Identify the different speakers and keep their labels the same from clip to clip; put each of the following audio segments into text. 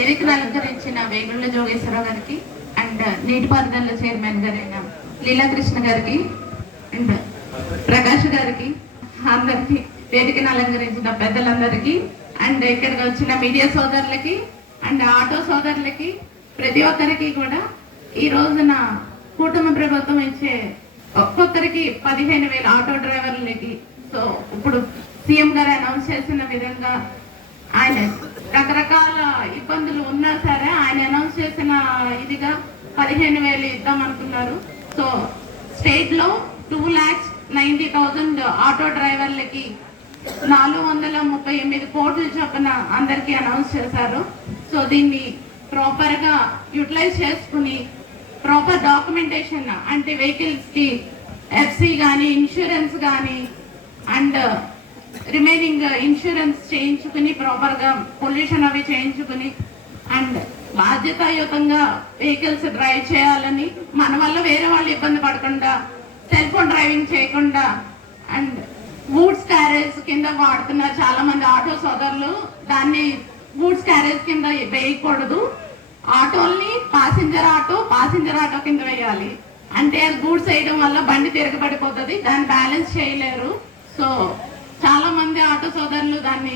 Speaker 1: వేదికను అలంకరించిన వేగుళ్ళ జోగేశ్వరరావు గారికి అండ్ నీటిపారుదల చైర్మన్ గారైన లీలాకృష్ణ గారికి అండ్ ప్రకాష్ గారికి అందరికి వేదికను అలంకరించిన పెద్దలందరికీ అండ్ ఇక్కడికి వచ్చిన మీడియా సోదరులకి అండ్ ఆటో సోదరులకి ప్రతి ఒక్కరికి కూడా ఈ రోజున కూటమి ప్రభుత్వం ఇచ్చే ఒక్కొక్కరికి పదిహేను వేల ఆటో డ్రైవర్లకి. సో ఇప్పుడు సీఎం గారు అనౌన్స్ చేసిన విధంగా ఆయన రకరకాల ఇబ్బందులు ఉన్నా సరే ఆయన అనౌన్స్ చేసిన ఇదిగా పదిహేను వేలు ఇద్దాం అనుకున్నారు. సో స్టేట్లో two lakhs ninety thousand auto డ్రైవర్లకి నాలుగు వందల ముప్పై ఎనిమిది కోట్ల చొప్పున అందరికీ అనౌన్స్ చేశారు. సో దీన్ని ప్రాపర్గా యూటిలైజ్ చేసుకుని ప్రాపర్ డాక్యుమెంటేషన్ అంటే వెహికల్స్కి ఎఫ్సి కానీ ఇన్సూరెన్స్ కానీ అండ్ రిమైనింగ్ ఇన్సూరెన్స్ uh, చేయించుకుని ప్రాపర్గా పొల్యూషన్ అవి చేయించుకుని అండ్ బాధ్యతాయుతంగా వెహికల్స్ డ్రైవ్ చేయాలని మన వల్ల వేరే వాళ్ళు ఇబ్బంది పడకుండా సెల్ ఫోన్ డ్రైవింగ్ చేయకుండా అండ్ గూడ్స్ క్యారేజ్ కింద వాడుతున్నారు చాలా మంది ఆటో సోదరులు దాన్ని గూడ్స్ క్యారేజ్ కింద వేయకూడదు. ఆటోల్ని పాసింజర్ ఆటో పాసింజర్ ఆటో కింద వేయాలి. అంటే అది గూడ్స్ వేయడం వల్ల బండి తిరగబడిపోతుంది దాన్ని బ్యాలెన్స్ చేయలేరు. సో చాలా మంది ఆటో సోదరులు దాన్ని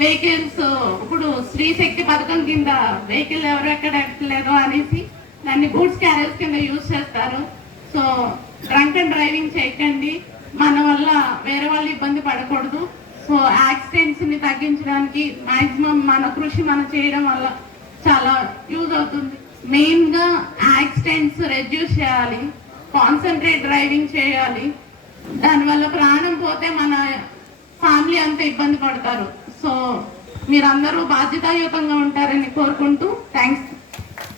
Speaker 1: వెహికల్స్ ఇప్పుడు స్త్రీ శక్తి పథకం కింద వెహికల్ ఎవరు ఎక్కడ ఎక్కలేదో అనేసి దాన్ని గూడ్స్ క్యారేజ్ కింద యూజ్ చేస్తారు. సో డ్రంక్ అండ్ డ్రైవింగ్ చేయకండి. మన వల్ల వేరే వాళ్ళు ఇబ్బంది పడకూడదు. సో యాక్సిడెంట్స్ని తగ్గించడానికి మాక్సిమం మన కృషి మనం చేయడం వల్ల చాలా యూజ్ అవుతుంది. మెయిన్గా యాక్సిడెంట్స్ రెడ్యూస్ చేయాలి. కాన్సన్ట్రేట్ డ్రైవింగ్ చేయాలి. దానివల్ల ప్రాణం పోతే మన లేకపోతే ఇబ్బంది పడతారు. సో మీరందరూ బాధ్యతాయుతంగా ఉంటారని కోరుకుంటూ థ్యాంక్స్.